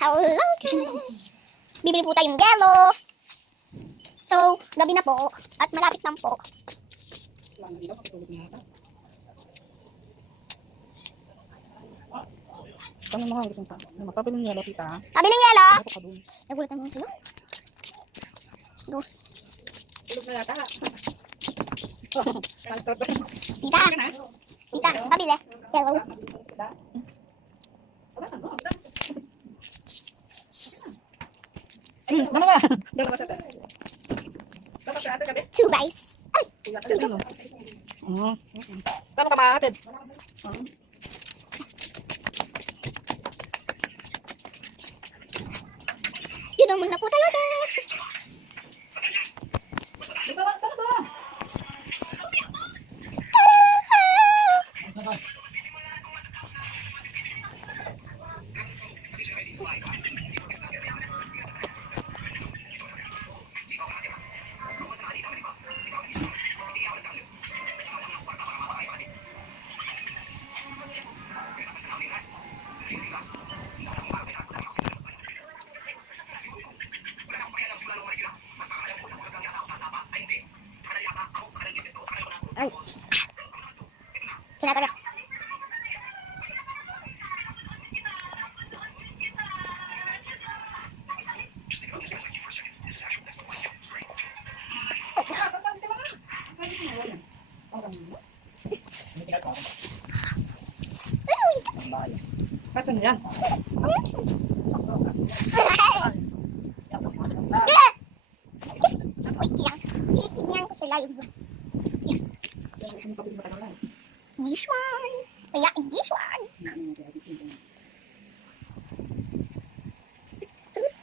Hello guys! Bibili po tayong yelo. So, gabi na po at malapit lang po. Ano mga gusto mo? Magpapili ng yelo, tita. Pabiling yelo! Nagulat naman sa'yo. Go. Tulog na yata. Tita! Tita, pabili. Yelo. Ano ba? Dalawa sa tayo. Tapos sa atin gabi? 2 rice. Ay! Paano ka maatid? Yun ang muna po tayo guys. Ay. Sinata na. Kaso na yan. Uy, tingnan ko sila yung this one. Kaya this one.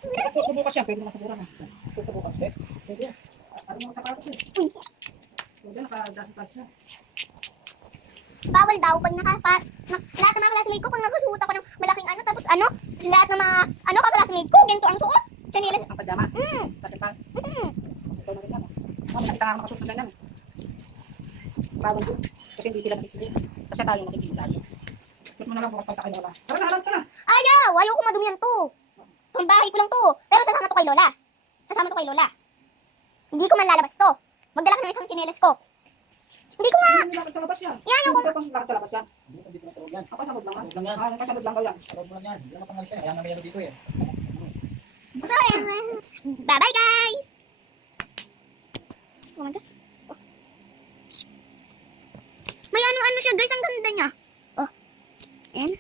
Ito bukas yan. Pwede na siguro na. Ito bukas eh. Pwede yan. Parang mga sapatos eh. Pwede nakadatas siya. Bawal daw pag lahat ng mga classmate ko pag nagsusuot ako ng malaking ano tapos ano, lahat ng mga ano ka-classmate ko ganito ang suot. Chanilas. Ang pajama. Tatipang. Ito na rin yan. Nakita nga makasuot na ganyan. Bawal doon. Kasi hindi sila nakikili. Kasi tayo nakikili tayo. Ba't mo na lang bukas pagka kay Lola? Tara na, harap ka na. Ayaw ko madumihan to. Itong bahay ko lang to. Pero sasama to kay Lola. Sasama to kay Lola. Hindi ko man lalabas to. Magdala ka ng isang chanilas ko. Hindi ko nga. Hindi lakad sa labas yan. Yan yung Hindi ka pang lakad sa labas yan. Nakasabot lang. Nakasabot lang daw yan. Hindi naman pangalis yan. Kaya nga mayroon dito eh. So, bye-bye guys! Oh my God. Oh. May ano siya guys, ang ganda niya. Oh, ayan.